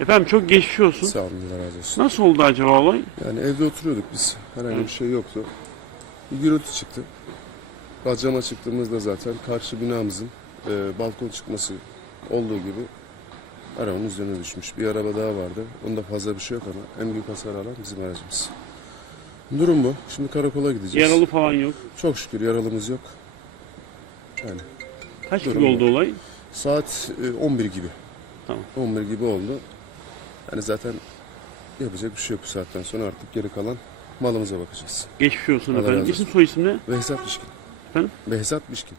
Efendim çok geçmiş olsun. Sağ olun Allah razı olsun. Nasıl oldu acaba olay? Yani evde oturuyorduk biz. Herhangi bir şey yoktu. Bir gürültü çıktı. Cama çıktığımızda zaten karşı binamızın e, balkon çıkması olduğu gibi arabanın üzerine düşmüş. Bir araba daha vardı. Onda fazla bir şey yok ama en büyük hasar alan bizim aracımız. Durum bu. Şimdi karakola gideceğiz. Yaralı falan yok. Çok şükür yaralımız yok. Yani Kaç gibi oldu olay? saat e, 11 gibi. Tamam. 11 gibi oldu. Yani zaten yapacak bir şey yok bu saatten sonra artık geri kalan malımıza bakacağız. Geçmiş olsun Allah efendim. razı İsim olsun. soy isim ne? Behzat Bişkin. Efendim? Behzat Bişkin.